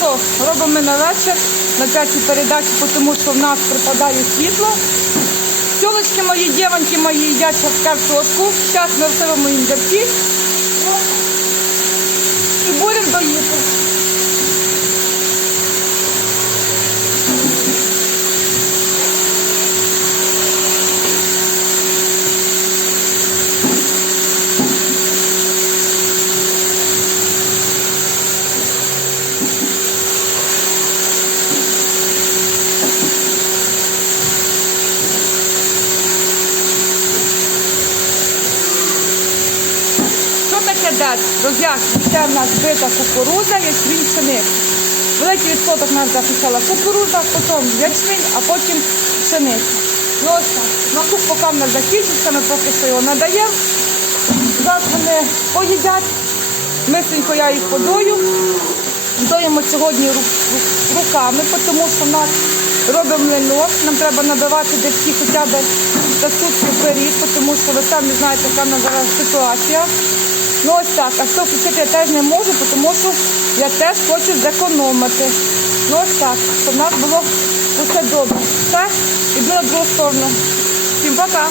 що, робимо на вечір на п'ятій передачі, тому що в нас пропадає світло. Тілочки мої, дівчинки мої їдять картошку. Зараз ми вставимо їм Таке дать? Роз'ясню. Це в нас бита кукурудза, ячмінь, пшениця. Великий відсоток нас захищала кукурудза, потім ячмінь, а потім пшениця. Ну ось. На куп поки нас закінчиться, ми поки що його надаємо. Зараз вони поїдять. Мисленько я їх подою. Доїмо сьогодні ру- ру- руками, тому що в нас робимо млинок. Нам треба набивати десь хоча б за сутки вперед, тому що ви самі знаєте, яка в нас зараз ситуація. Ну ось так, а що включити я теж не можу, тому що я теж хочу зекономити. Ну ось так, щоб в нас було все добре. Все, іду на другу сторону. Всім пока.